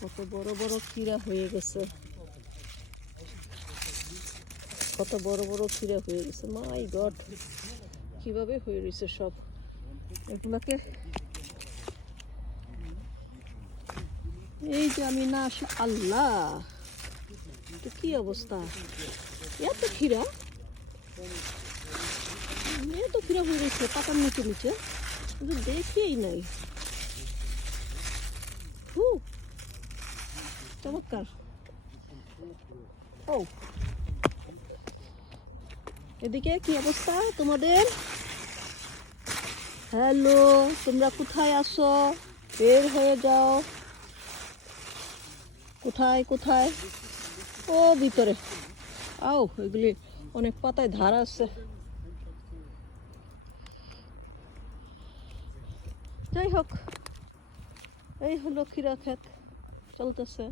কত বড় বড় ক্ষীরা হয়ে গেছে, কত বড় বড় ক্ষীরা হয়ে গেছে। মাই গড, কিভাবে হয়ে রয়েছে সব এগুলাকে। এই যে আমি না আসি, আল্লাহ তো কি অবস্থা, এত ক্ষীরা, এত ক্ষীরা হয়ে রয়েছে পাতার নিচে নিচে, কিন্তু দেখিই নাই। হু, চমৎকার। ও, এদিকে কি অবস্থা তোমাদের? হ্যালো, তোমরা কোথায় আসো? বের হয়ে যাও। কোথায় কোথায়? ও ভিতরে। আও, এগুলি অনেক পাতায় ধার আছে। যাই হোক, এই হলো ক্ষীরা ক্ষেত চলতেছে।